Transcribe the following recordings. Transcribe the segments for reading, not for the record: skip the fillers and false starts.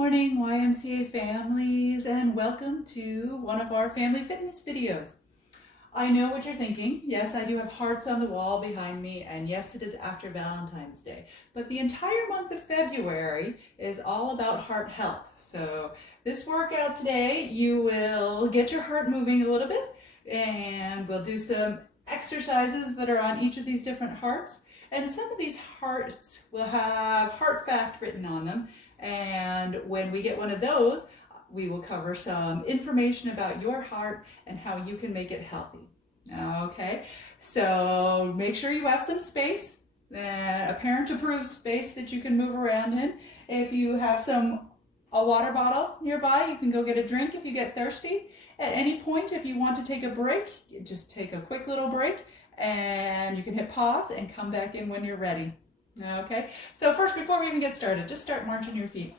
morning, YMCA families, and welcome to one of our family fitness videos. I know what you're thinking. Yes, I do have hearts on the wall behind me, and yes, it is after Valentine's Day. But the entire month of February is all about heart health. So this workout today, you will get your heart moving a little bit, and we'll do some exercises that are on each of these different hearts. And some of these hearts will have heart fact written on them. And when we get one of those, we will cover some information about your heart and how you can make it healthy. Okay, so make sure you have some space, a parent-approved space that you can move around in. If you have a water bottle nearby, you can go get a drink if you get thirsty. At any point, if you want to take a break, just take a quick little break and you can hit pause and come back in when you're ready. Okay, so first, before we even get started, just start marching your feet.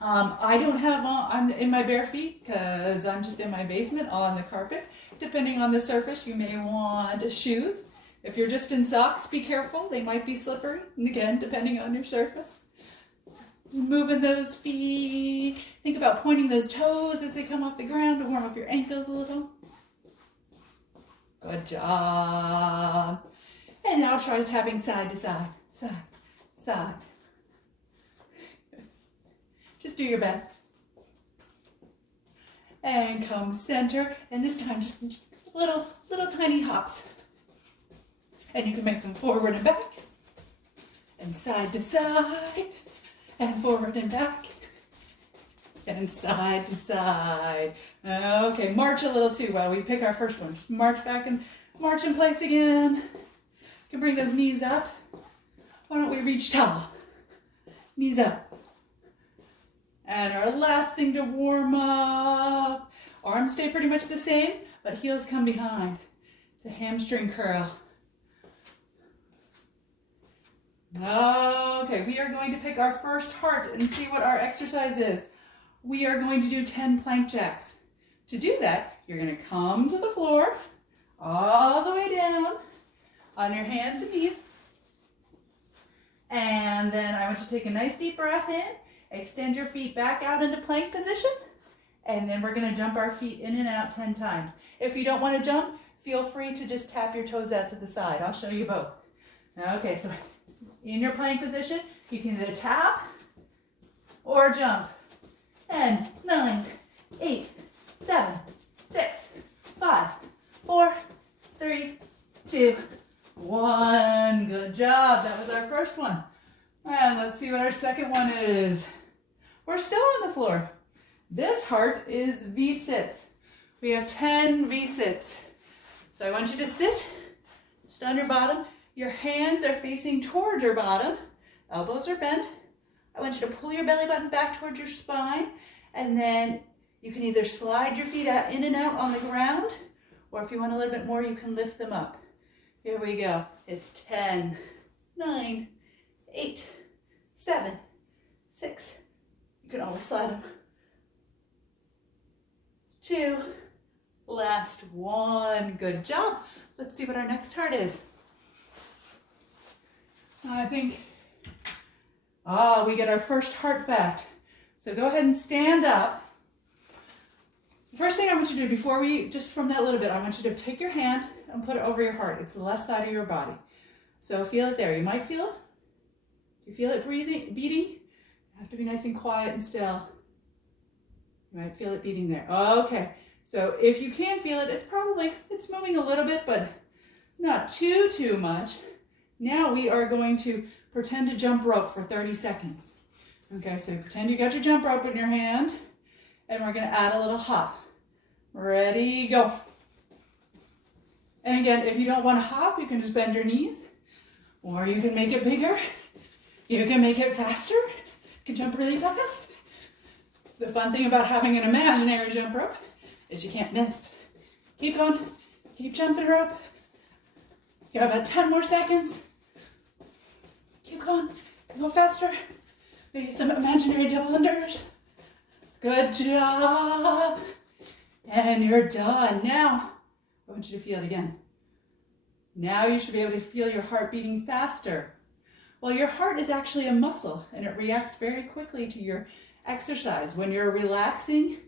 I'm in my bare feet because I'm just in my basement on the carpet. Depending on the surface, you may want shoes. If you're just in socks, be careful. They might be slippery. And again, depending on your surface. Moving those feet. Think about pointing those toes as they come off the ground to warm up your ankles a little. Good job. And now try tapping side to side, side, side. Just do your best. And come center, and this time just little tiny hops. And you can make them forward and back, and side to side, and forward and back, and side to side. Okay, march a little too while we pick our first one. Just march back and march in place again. You can bring those knees up. Why don't we reach tall? Knees up. And our last thing to warm up. Arms stay pretty much the same, but heels come behind. It's a hamstring curl. Okay, we are going to pick our first heart and see what our exercise is. We are going to do 10 plank jacks. To do that, you're going to come to the floor, all the way down, on your hands and knees. And then I want you to take a nice deep breath in, extend your feet back out into plank position, and then we're going to jump our feet in and out 10 times. If you don't want to jump, feel free to just tap your toes out to the side. I'll show you both. Okay, so in your plank position, you can either tap or jump. 10, 9, 8, 7, 6, 5, 4, 3, 2, 1. Good job. That was our first one. And let's see what our second one is. We're still on the floor. This heart is V-sits. We have 10 V-sits. So I want you to sit just on your bottom. Your hands are facing towards your bottom. Elbows are bent. I want you to pull your belly button back towards your spine. And then you can either slide your feet out in and out on the ground, or if you want a little bit more, you can lift them up. Here we go. It's 10, 9, 8, 7, 6. You can always slide them. 2. Last one. Good job. Let's see what our next heart is. I think, we get our first heart fact. So go ahead and stand up. The first thing I want you to do before just from that little bit, I want you to take your hand and put it over your heart. It's the left side of your body. So feel it there. You might feel it. Do you feel it beating? You have to be nice and quiet and still. You might feel it beating there. Okay. So if you can feel it, it's moving a little bit, but not too much. Now we are going to pretend to jump rope for 30 seconds. Okay, so pretend you got your jump rope in your hand, and we're going to add a little hop. Ready, go. And again, if you don't want to hop, you can just bend your knees, or you can make it bigger. You can make it faster. You can jump really fast. The fun thing about having an imaginary jump rope is you can't miss. Keep going. Keep jumping rope. You got about 10 more seconds. Keep going. Go faster. Maybe some imaginary double unders. Good job. And you're done. Now, I want you to feel it again. Now you should be able to feel your heart beating faster. Well, your heart is actually a muscle and it reacts very quickly to your exercise. When you're relaxing,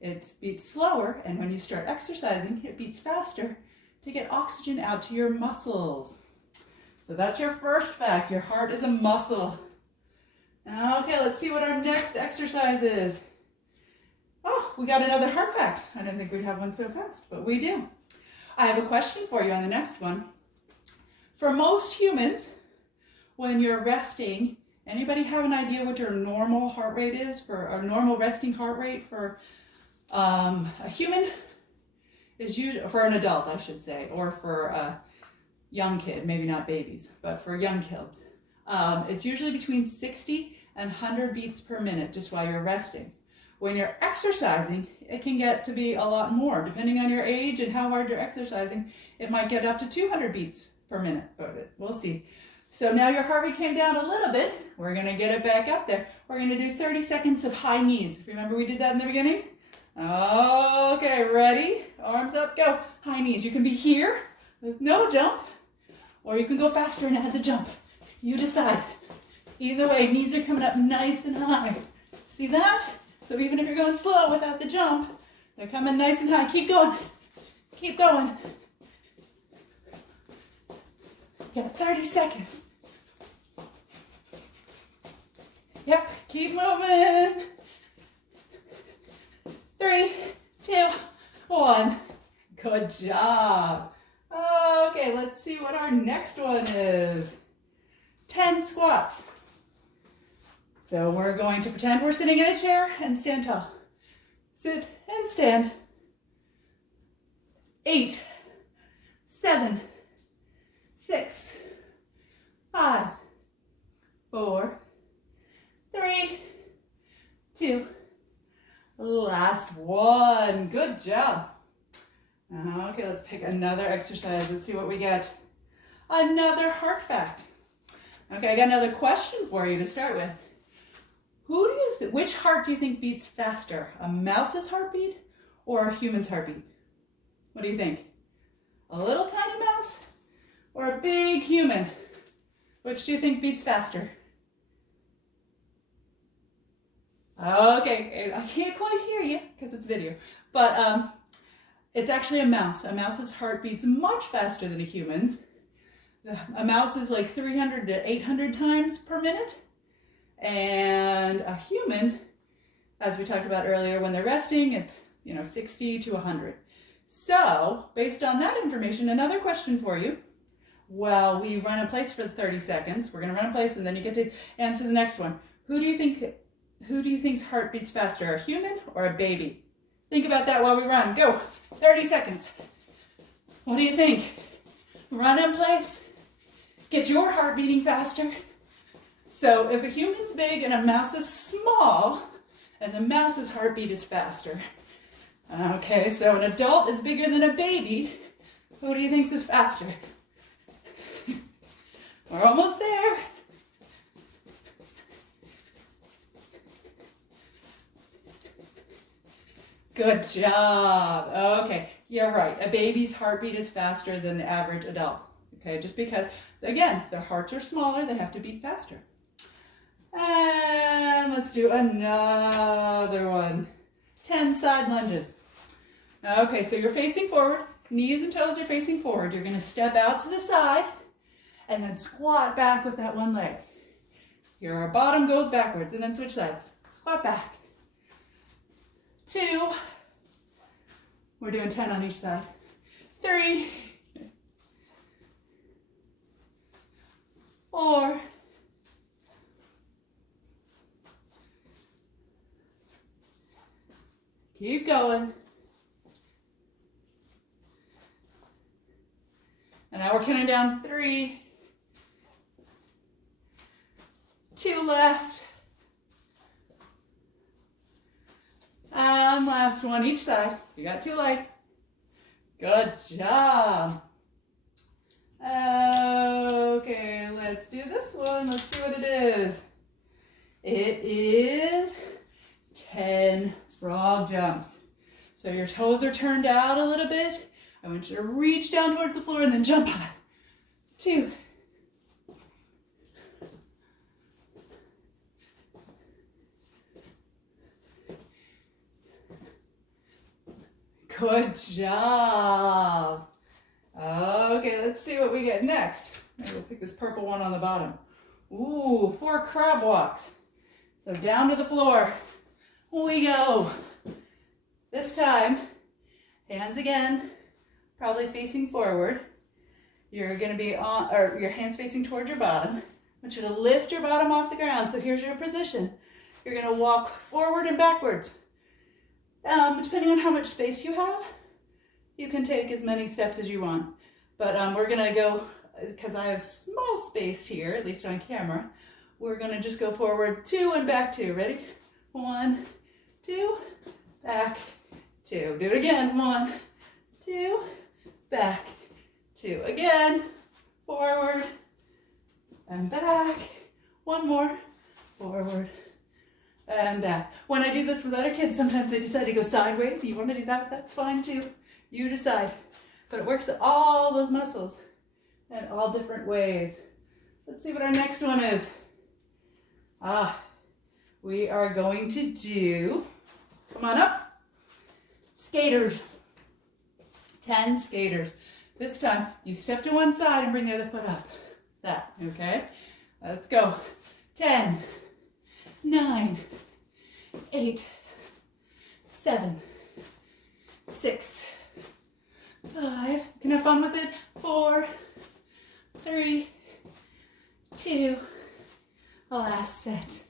it beats slower, and when you start exercising, it beats faster to get oxygen out to your muscles. So that's your first fact. Your heart is a muscle. Okay, let's see what our next exercise is. Oh, we got another heart fact. I didn't think we'd have one so fast, but we do. I have a question for you on the next one. For most humans, when you're resting, anybody have an idea what your normal heart rate is for a normal resting heart rate for a human? Is usually for an adult, I should say, or for a young kid, maybe not babies, but for young kids. It's usually between 60 and 100 beats per minute just while you're resting. When you're exercising, it can get to be a lot more. Depending on your age and how hard you're exercising, it might get up to 200 beats per minute, but we'll see. So now your heart rate came down a little bit. We're gonna get it back up there. We're gonna do 30 seconds of high knees. Remember we did that in the beginning? Okay, ready? Arms up, go. High knees. You can be here with no jump, or you can go faster and add the jump. You decide. Either way, knees are coming up nice and high. See that? So even if you're going slow without the jump, they're coming nice and high. Keep going. Keep going. You got 30 seconds. Yep, keep moving. 3, 2, 1. Good job. Okay, let's see what our next one is. 10 squats. So we're going to pretend we're sitting in a chair and stand tall. Sit and stand. 8, 7, 6, 5, 4, 3, 2, last one. Good job. Okay, let's pick another exercise. Let's see what we get. Another heart fact. Okay, I got another question for you to start with. Which heart do you think beats faster? A mouse's heartbeat or a human's heartbeat? What do you think? A little tiny mouse or a big human? Which do you think beats faster? Okay, I can't quite hear you because it's video, but it's actually a mouse. A mouse's heart beats much faster than a human's. A mouse is like 300 to 800 times per minute. And a human, as we talked about earlier, when they're resting, it's 60 to 100. So, based on that information, another question for you. Well, we run in place for 30 seconds. We're going to run in place, and then you get to answer the next one. Who do you think's heart beats faster, a human or a baby? Think about that while we run. Go. 30 seconds. What do you think? Run in place. Get your heart beating faster. So if a human's big and a mouse is small, and the mouse's heartbeat is faster. Okay, so an adult is bigger than a baby. Who do you think is faster? We're almost there. Good job. Okay, you're right. A baby's heartbeat is faster than the average adult. Okay, just because, again, their hearts are smaller, they have to beat faster. And let's do another one. 10 side lunges. Okay, so you're facing forward. Knees and toes are facing forward. You're going to step out to the side and then squat back with that one leg. Your bottom goes backwards and then switch sides. Squat back. 2. We're doing 10 on each side. 3. 4. 5. Keep going. And now we're counting down. 3. 2 left. And last one each side. You got 2 legs. Good job. Okay, let's do this one. Let's see what it is. It is 10 frog jumps. So your toes are turned out a little bit. I want you to reach down towards the floor and then jump high. 2. Good job. Okay, let's see what we get next. Maybe we'll pick this purple one on the bottom. Ooh, 4 crab walks. So down to the floor we go. This time, hands again, probably facing forward. You're gonna be on, or your hands facing towards your bottom. I want you to lift your bottom off the ground. So here's your position. You're gonna walk forward and backwards. Depending on how much space you have, you can take as many steps as you want. But we're gonna go, because I have small space here, at least on camera, we're gonna just go forward 2 and back 2. Ready? 1, 2, back 2. Do it again. 1, 2, back 2. Again, forward and back. One more, forward and back. When I do this with other kids, sometimes they decide to go sideways. You want to do that? That's fine too. You decide. But it works at all those muscles in all different ways. Let's see what our next one is. We are going to do, come on up, skaters. 10 skaters. This time, you step to one side and bring the other foot up. That, okay? Let's go. 10, 9, 8, 7, 6, 5. You can have fun with it. 4, 3, 2. Last set.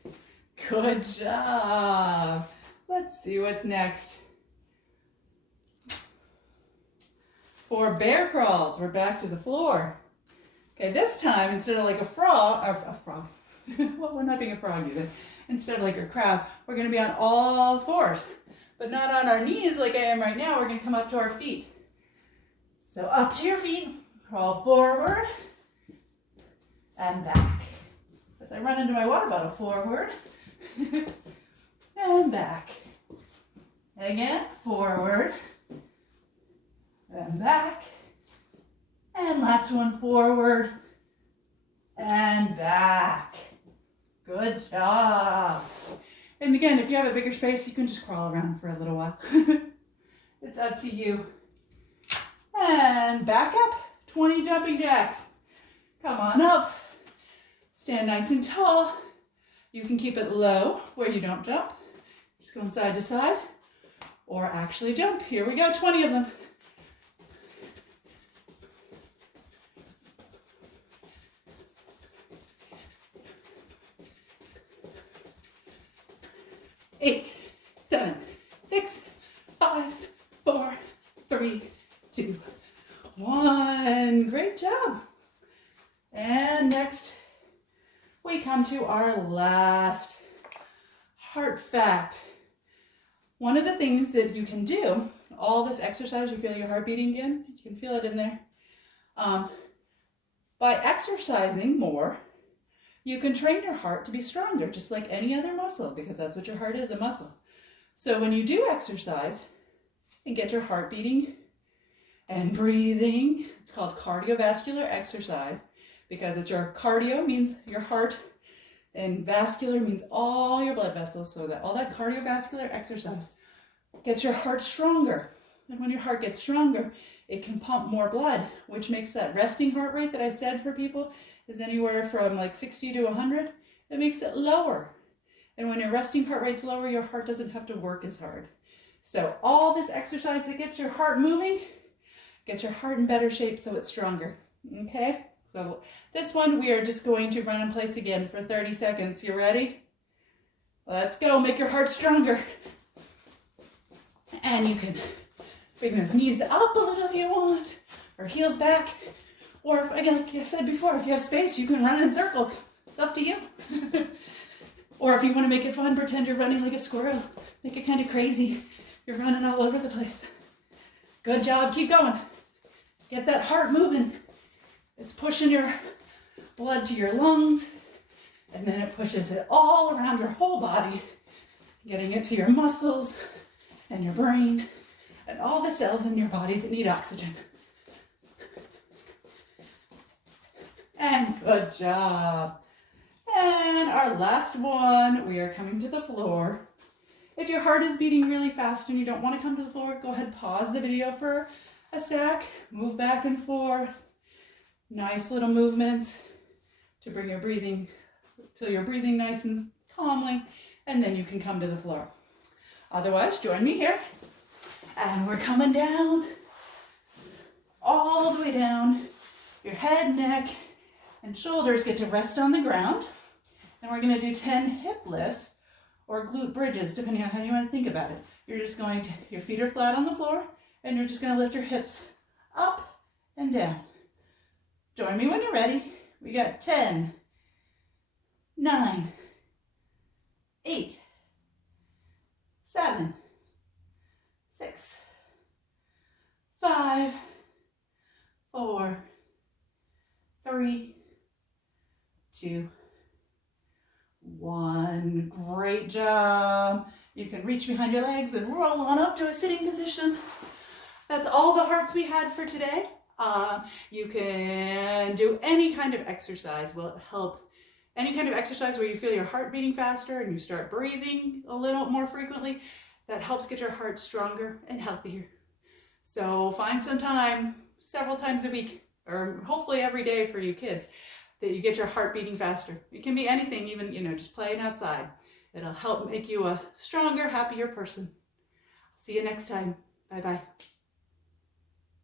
Good job. Let's see what's next. For bear crawls, we're back to the floor. Okay, this time, instead of like a frog, well, we're not being a frog either. Instead of like a crab, we're gonna be on all fours, but not on our knees like I am right now. We're gonna come up to our feet. So up to your feet, crawl forward and back. As I run into my water bottle, forward and back. Again, forward and back. And last one, forward and back. Good job. And again, if you have a bigger space, you can just crawl around for a little while. It's up to you. And back up, 20 jumping jacks. Come on up. Stand nice and tall. You can keep it low where you don't jump. Just going side to side. Or actually jump. Here we go, 20 of them. Eight, 7, 6, 5, 4, 3, 2, 1. Great job. And next, we come to our last heart fact. One of the things that you can do, all this exercise, you feel your heart beating again? You can feel it in there. By exercising more, you can train your heart to be stronger, just like any other muscle, because that's what your heart is, a muscle. So when you do exercise and get your heart beating and breathing, it's called cardiovascular exercise, because it's your cardio means your heart, and vascular means all your blood vessels, so that all that cardiovascular exercise gets your heart stronger. And when your heart gets stronger, it can pump more blood, which makes that resting heart rate that I said for people is anywhere from like 60 to 100. It makes it lower. And when your resting heart rate's lower, your heart doesn't have to work as hard. So all this exercise that gets your heart moving, gets your heart in better shape so it's stronger. Okay? So this one, we are just going to run in place again for 30 seconds. You ready? Let's go. Make your heart stronger. And you can bring those knees up a little if you want, or heels back. Or, again, like I said before, if you have space, you can run in circles. It's up to you. Or if you want to make it fun, pretend you're running like a squirrel. Make it kind of crazy. You're running all over the place. Good job. Keep going. Get that heart moving. It's pushing your blood to your lungs, and then it pushes it all around your whole body, getting it to your muscles and your brain and all the cells in your body that need oxygen. And good job. And our last one, we are coming to the floor. If your heart is beating really fast and you don't want to come to the floor, go ahead, pause the video for a sec, move back and forth. Nice little movements to bring your breathing, till you're breathing nice and calmly, and then you can come to the floor. Otherwise, join me here. And we're coming down, all the way down. Your head, neck, and shoulders get to rest on the ground. And we're gonna do 10 hip lifts or glute bridges, depending on how you wanna think about it. You're just going to, your feet are flat on the floor, and you're just gonna lift your hips up and down. Join me when you're ready. We got 10, 9, 8, 7, 6, 5, 4, 3, 2, 1. Great job. You can reach behind your legs and roll on up to a sitting position. That's all the hearts we had for today. You can do any kind of exercise. Will help. Any kind of exercise where you feel your heart beating faster and you start breathing a little more frequently, that helps get your heart stronger and healthier. So find some time, several times a week, or hopefully every day for you kids, that you get your heart beating faster. It can be anything, even, just playing outside. It'll help make you a stronger, happier person. See you next time. Bye-bye.